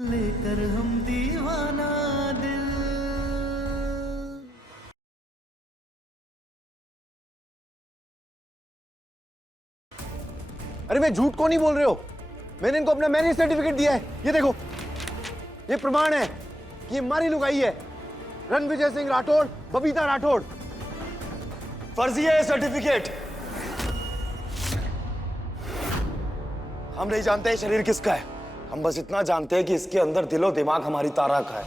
लेकर हम दीवाना दिल। अरे मैं झूठ को नहीं बोल रहे हो, मैंने इनको अपना मैरिज सर्टिफिकेट दिया है। ये देखो, ये प्रमाण है कि ये हमारी लुगाई है, रणविजय सिंह राठौड़, बबीता राठौड़। फर्जी है ये सर्टिफिकेट। हम नहीं जानते शरीर किसका है, हम बस इतना जानते हैं कि इसके अंदर दिलो दिमाग हमारी तारा का है,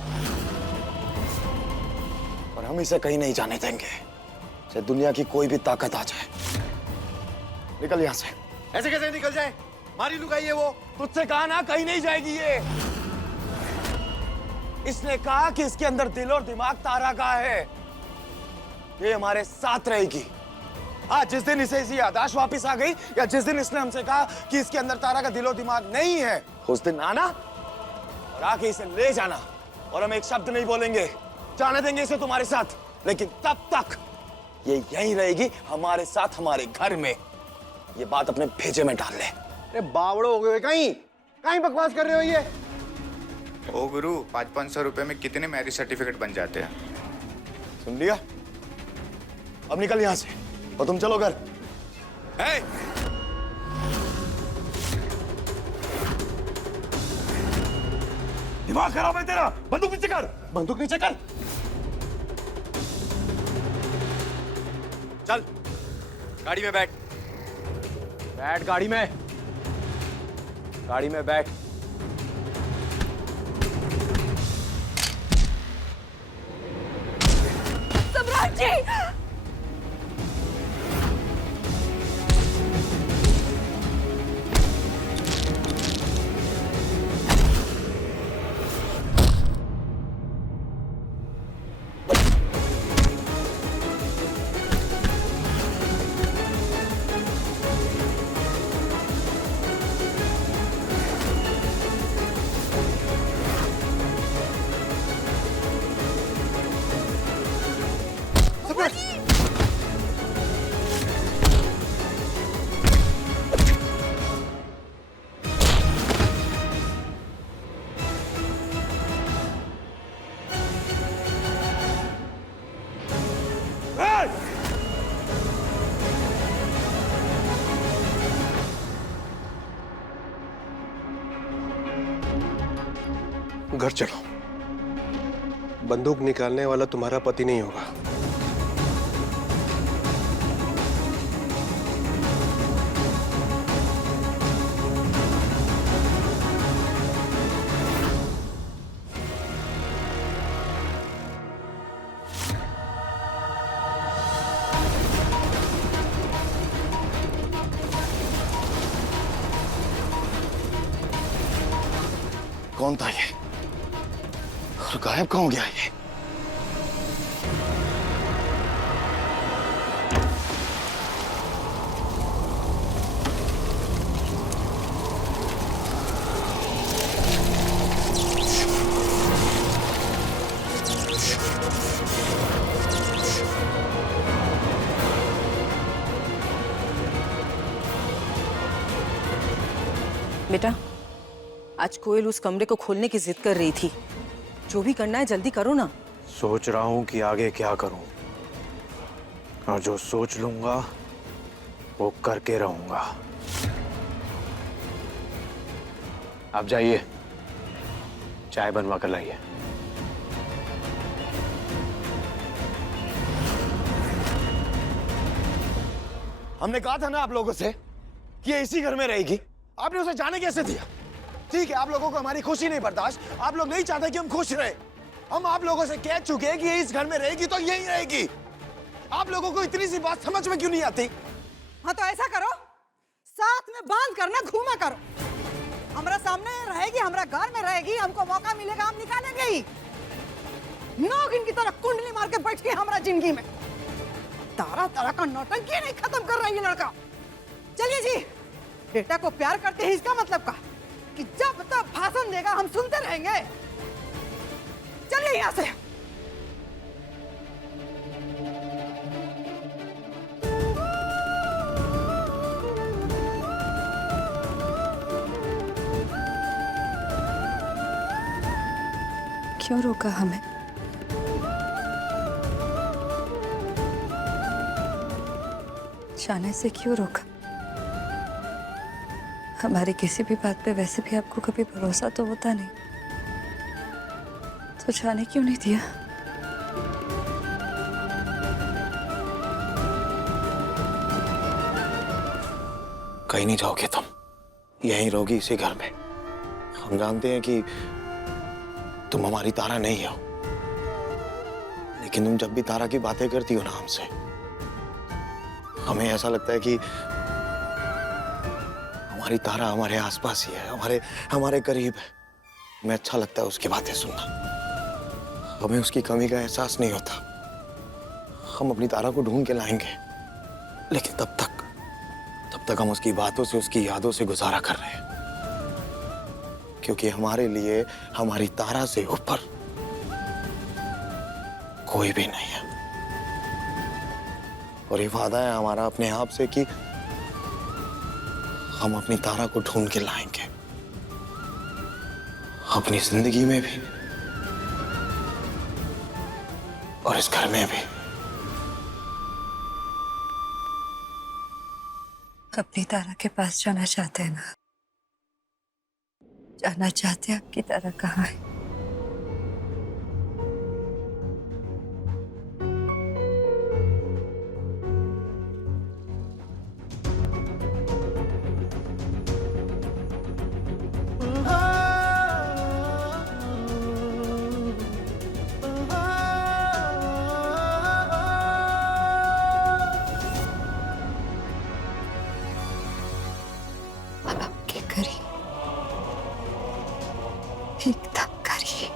और हम इसे कहीं नहीं जाने देंगे, चाहे दुनिया की कोई भी ताकत आ जाए। निकल यहां से। ऐसे कैसे निकल जाए, हमारी लुगाई है वो। तुझसे कहा ना कहीं नहीं जाएगी ये। इसने कहा कि इसके अंदर दिल और दिमाग तारा का है, ये हमारे साथ रहेगी। हाँ, जिस दिन इसे इसी याददाश्त वापस आ गई, या जिस दिन इसने हमसे कहा कि इसके अंदर तारा का दिलो दिमाग नहीं है, उस दिन आना और आके इसे ले जाना, और हम एक शब्द नहीं बोलेंगे, जाने देंगे इसे तुम्हारे साथ, लेकिन तब तक ये यहीं रहेगी हमारे साथ, हमारे घर में। ये बात अपने भेजे में डाल ले। अरे बावड़ो हो गए, कहीं कहीं बकवास कर रहे हो ये। ओ गुरु, 500-500 रुपए में कितने मैरिज सर्टिफिकेट बन जाते हैं? सुन लिया? अब निकल यहां से और तुम चलो घर। दिमाग खराब है तेरा? बंदूक नीचे कर, बंदूक नीचे कर। चल गाड़ी में बैठ। बैठ गाड़ी में, गाड़ी में बैठ। सम्राट जी! घर चलो, बंदूक निकालने वाला तुम्हारा पति नहीं होगा। कौन था ये और गायब कहाँ हो गया ये? बेटा, आज कोयल उस कमरे को खोलने की जिद कर रही थी। जो भी करना है जल्दी करो ना। सोच रहा हूं कि आगे क्या करूं, और जो सोच लूंगा वो करके रहूंगा। आप जाइए, चाय बनवा कर लाइए। हमने कहा था ना आप लोगों से कि ये इसी घर में रहेगी, आपने उसे जाने कैसे दिया? ठीक है, आप लोगों को हमारी खुशी नहीं बर्दाश्त, आप लोग नहीं चाहते कि हम खुश रहे। हम आप लोगों से कह चुके हैं कि ये इस घर में रहेगी तो यहीं रहेगी। आप लोगों को इतनी सी बात समझ में क्यों नहीं आती? हाँ तो ऐसा करो, साथ में बांध करना घूमा करो। हमारा सामने रहेगी, हमारा घर में रहेगी, हमको मौका मिलेगा हम निकालेंगे ही। नागिन की तरह कुंडली मार के बैठ के हमारा जिंदगी में तारा तारा का नौटंकी नहीं खत्म कर रहा है ये लड़का। चलिए जी, बेटा को प्यार करते हैं इसका मतलब का कि जब तक भाषण देगा हम सुनते रहेंगे। चलिए यहाँ से। क्यों रोका हमें? जाने से क्यों रोका? हमारी किसी भी बात पे वैसे भी आपको कभी भरोसा तो होता नहीं, तो जाने क्यों नहीं दिया? कहीं नहीं जाओगे तुम, यहीं रहोगी इसी घर में। हम जानते हैं कि तुम हमारी तारा नहीं हो, लेकिन तुम जब भी तारा की बातें करती हो ना हमसे, हमें ऐसा लगता है कि हमारी तारा हमारे आसपास ही है, हमारे करीब है। हमें अच्छा लगता है उसकी बातें सुनना, हमें उसकी कमी का एहसास नहीं होता। हम अपनी तारा को ढूंढ के लाएंगे, लेकिन तब तक हम उसकी बातों से, उसकी यादों से गुजारा कर रहे हैं, क्योंकि हमारे लिए हमारी तारा से ऊपर कोई भी नहीं है। और ये वादा है हमारा अपने आप से कि हम अपनी तारा को ढूंढ के लाएंगे, अपनी जिंदगी में भी और इस घर में भी। अपनी तारा के पास जाना चाहते हैं ना? जानना चाहते हैं आपकी तारा कहाँ है? आपके करीब, एकदम करीब।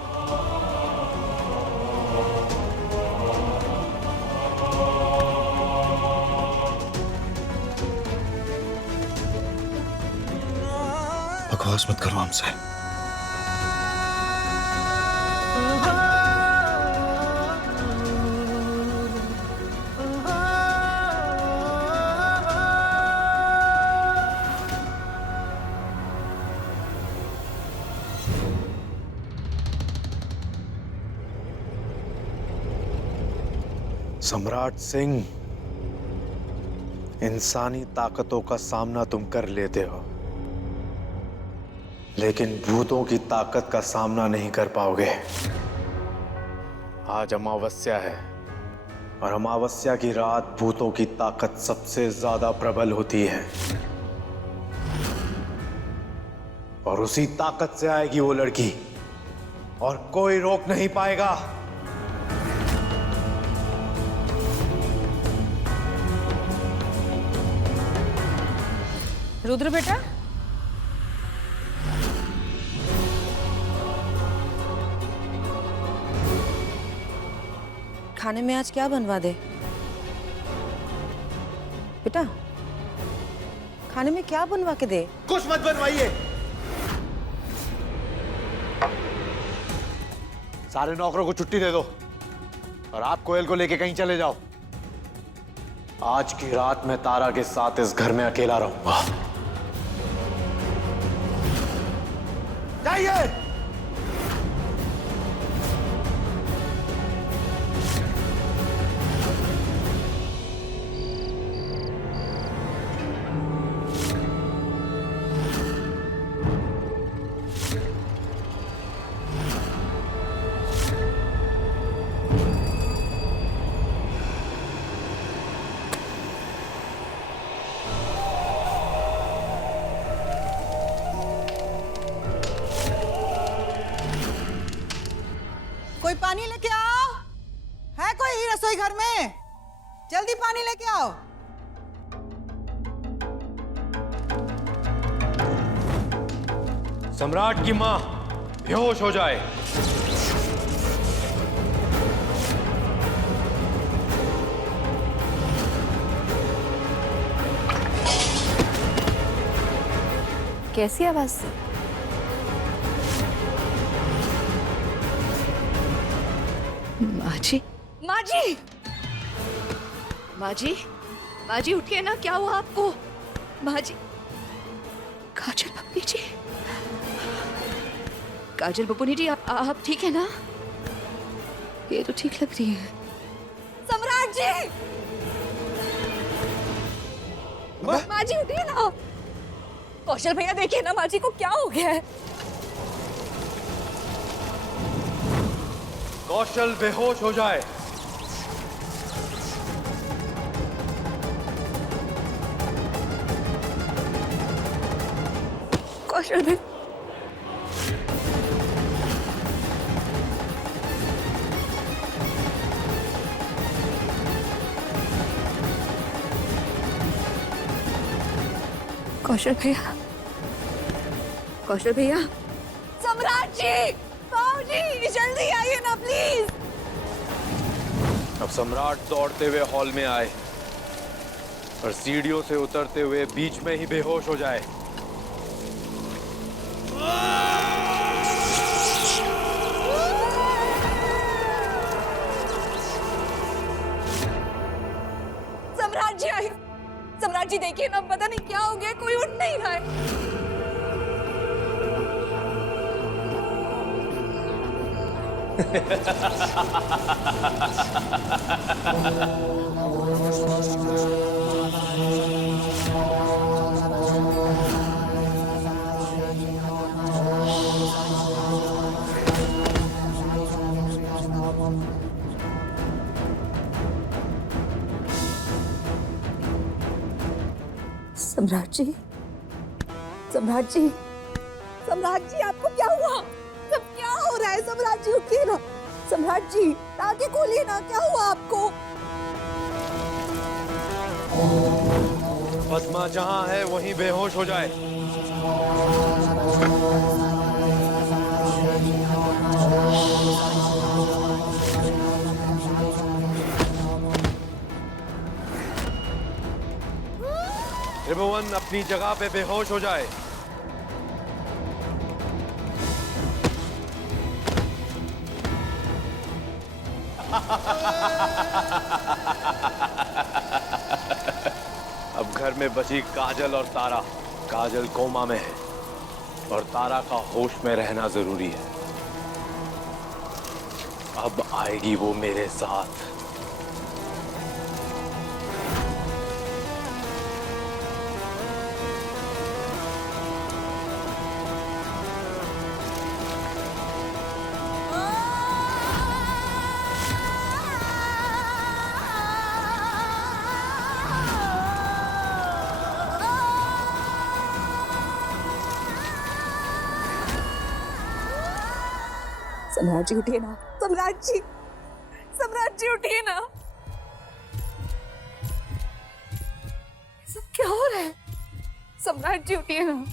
बकवास मत करो हमसे। सम्राट सिंह, इंसानी ताकतों का सामना तुम कर लेते हो, लेकिन भूतों की ताकत का सामना नहीं कर पाओगे। आज अमावस्या है और अमावस्या की रात भूतों की ताकत सबसे ज्यादा प्रबल होती है, और उसी ताकत से आएगी वो लड़की और कोई रोक नहीं पाएगा। रुद्र बेटा, खाने में आज क्या बनवा दे? बेटा, खाने में क्या बनवा के दे? कुछ मत बनवाइए। सारे नौकरों को छुट्टी दे दो और आप कोयल को लेके कहीं चले जाओ। आज की रात मैं तारा के साथ इस घर में अकेला रहूंगा। जाइए। कोई पानी लेके आओ। है कोई रसोई घर में? जल्दी पानी लेके आओ। सम्राट की मां बेहोश हो जाए। कैसी आवाज से? माँ जी, माँ जी, माँ जी, माँ जी उठिए ना, क्या हुआ आपको? माँ जी, काजल बब्बी जी, काजल बब्बनी जी, आप ठीक है ना? ये तो ठीक लग रही है। सम्राट जी, माँ जी उठिए ना। कौशल भैया देखिए ना माँ जी को क्या हो गया है। कौशल बेहोश हो जाए। कौशल भैया, कौशल भैया, कौशल भैया। सम्राट जी, बाबूजी जल्दी आइए ना प्लीज। अब सम्राट दौड़ते हुए हॉल में आए और सीढ़ियों से उतरते हुए बीच में ही बेहोश हो जाए। सम्राट जी आइए। सम्राट जी देखिए ना, पता नहीं क्या हो गया, कोई उठ नहीं रहा है। सम्राट जी, सम्राट जी, सम्राट जी आपको क्या हुआ? सब क्या हो रहा है? सम्राट जी उठिए ना। सम्राट जी आंखें खोलिए ना, क्या हुआ आपको? पद्मा जहां है वहीं बेहोश हो जाए। त्रिभुवन अपनी जगह पे बेहोश हो जाए। अब घर में बची काजल और तारा। काजल कोमा में है और तारा का होश में रहना जरूरी है। अब आएगी वो मेरे साथ। सम्राट जी उठिए ना। सम्राट जी, सम्राट जी उठिए ना। सब क्या हो रहा है? सम्राट जी उठिए ना।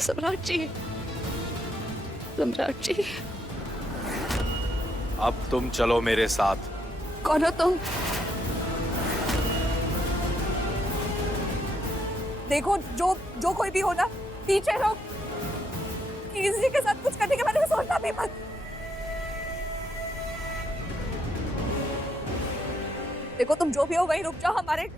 सम्राट जी, सम्राट जी। अब तुम चलो मेरे साथ। कौन हो तुम? देखो, जो कोई भी हो ना, पीछे रहो। किसी के साथ कुछ करने के बारे में सोचना भी मत। देखो, तुम जो भी हो वहीं रुक जाओ। हमारे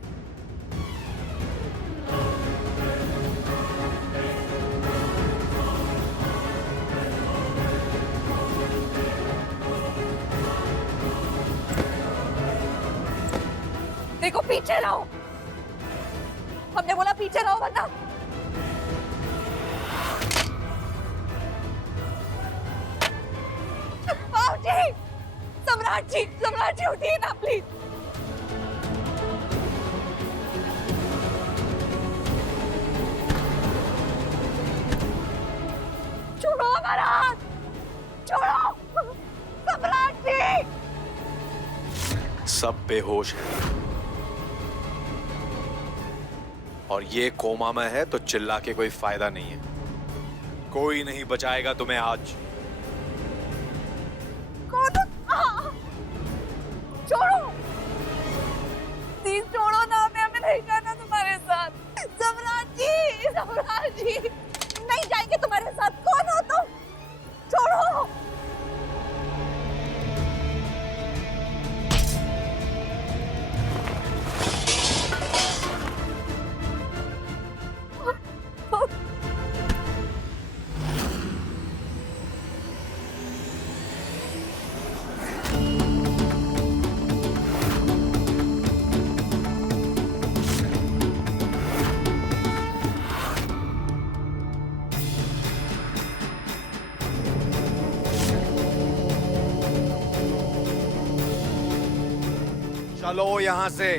देखो, पीछे रहो। हमने बोला पीछे रहो, वरना बाबूजी, सम्राट जी उठिए ना प्लीज। छोड़ो हमारा हाथ, छोड़ो। सम्राट जी। सब बेहोश है और ये कोमा में है तो चिल्ला के कोई फायदा नहीं है। कोई नहीं बचाएगा तुम्हें आज। छोड़ो प्लीज, छोड़ो ना। हमें नहीं जाना तुम्हारे साथ। सम्राट जी नहीं जाएंगे तुम्हारे साथ। कौन हो तुम? छोड़ो। चलो यहां से।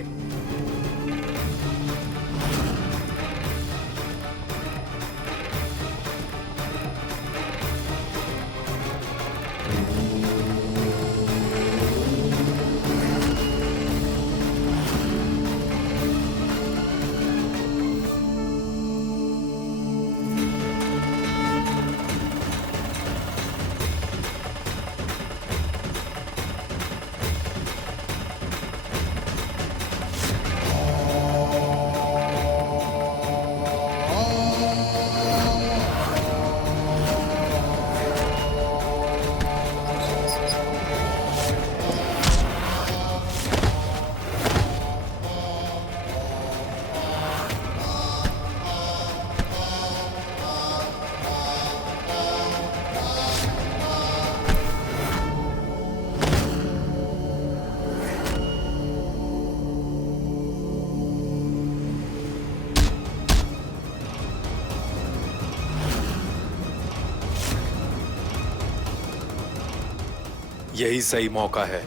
यही सही मौका है।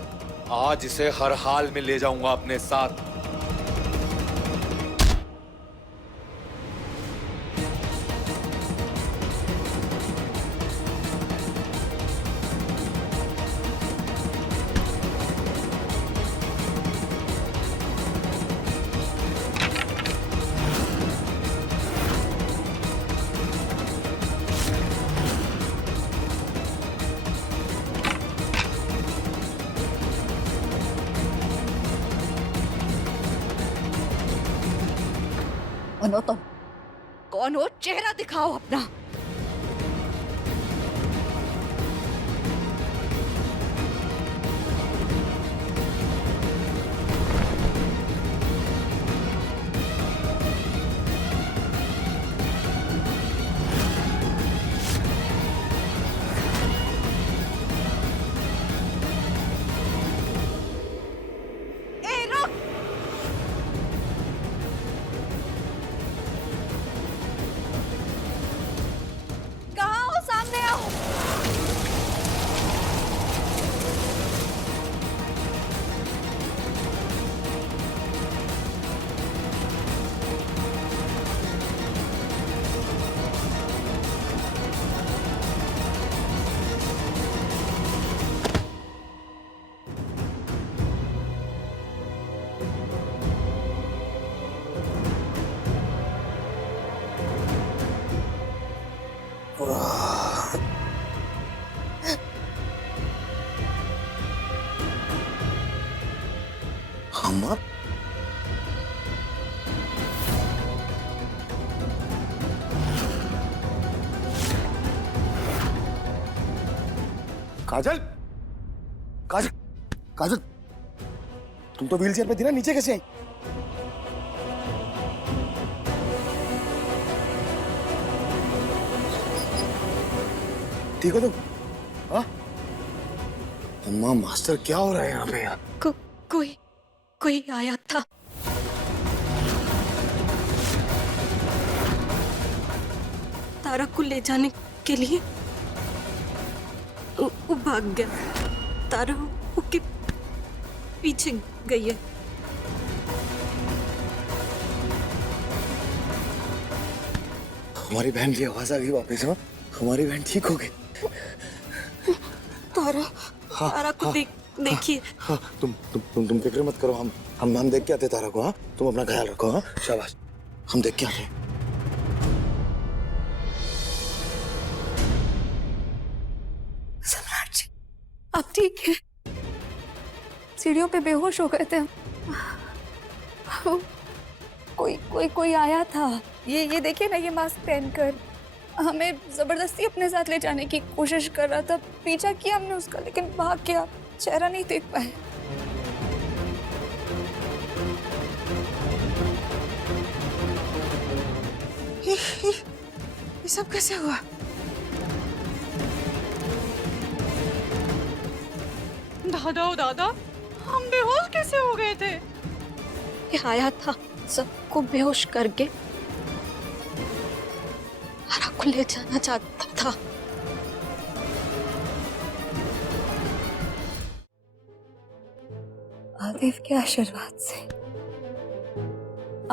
आज इसे हर हाल में ले जाऊंगा अपने साथ। कौन हो तुम? कौन हो? चेहरा दिखाओ अपना। ए रुक! कहाँ हो? सामने आओ। अम्मा, काजल, काजल, काजल, तुम तो व्हीलचेयर पे थी ना, नीचे कैसे आई? ठीक हो तुम? हाँ? अम्मा, मास्टर क्या हो रहा है यहाँ पे यार? कोई आया था। तारा को ले जाने के लिए वो भाग गया। तारा उसके पीछे गई है। हमारी बहन की आवाज आ गई वापस। हाँ, हमारी बहन ठीक हो गई। तारा को देखिए। हाँ, तुम फिक्र मत करो। हम देख के आते तारा को। हाँ, तुम अपना ख्याल रखो। हाँ, शाबाश, हम देख के आते। सम्राट जी, आप ठीक है? सीढ़ियों पे बेहोश हो गए थे। कोई आया था। ये देखिए ना, ये मास्क पहनकर हमें जबरदस्ती अपने साथ ले जाने की कोशिश कर रहा था। पीछा किया हमने उसका, लेकिन भाग गया। चेहरा नहीं देख पाए। ये सब कैसे हुआ? दादा, हम बेहोश कैसे हो गए थे? ये आया था, सबको बेहोश करके तारा को ले जाना चाहता था। महादेव के आशीर्वाद से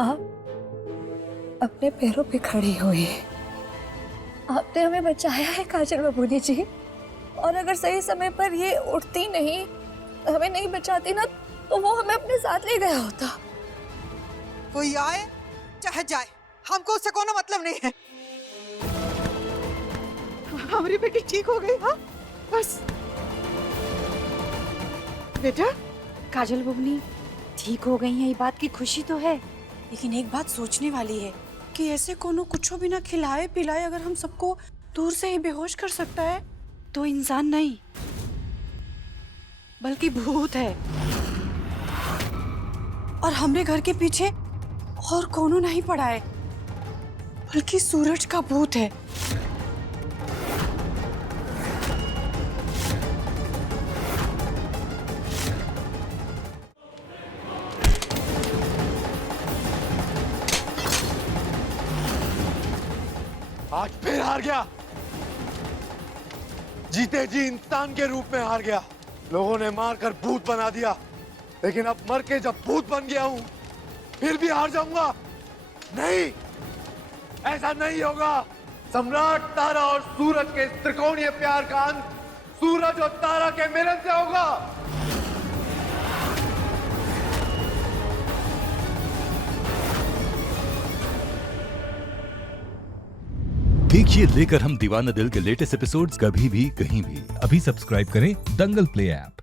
आप अपने पैरों पे खड़ी हुई है। आपने हमें बचाया है काजल बबूनी जी, और अगर सही समय पर ये उठती नहीं, हमें नहीं बचाती ना, तो वो हमें अपने साथ ले गया होता। कोई आए चाहे जाए, हमको उससे कोनो मतलब नहीं है। हमारी बेटी ठीक हो गई। हाँ बस। बेटा, काजल बबनी ठीक हो गई हैं, ये बात की खुशी तो है, लेकिन एक बात सोचने वाली है कि ऐसे कोनो कुछ भी ना खिलाए पिलाए अगर हम सबको दूर से ही बेहोश कर सकता है तो इंसान नहीं बल्कि भूत है। और हमरे घर के पीछे और कोनो नहीं पड़ा है बल्कि सूरज का भूत है। आज फिर हार गया, जीते जी इंसान के रूप में हार गया। लोगों ने मारकर भूत बना दिया, लेकिन अब मर के जब भूत बन गया हूं फिर भी हार जाऊंगा? नहीं, ऐसा नहीं होगा। सम्राट तारा और सूरज के इस त्रिकोणीय प्यार का अंत सूरज और तारा के मिलन से होगा। देखिए लेकर हम दीवाना दिल के लेटेस्ट एपिसोड्स कभी भी कहीं भी। अभी सब्सक्राइब करें दंगल प्ले ऐप।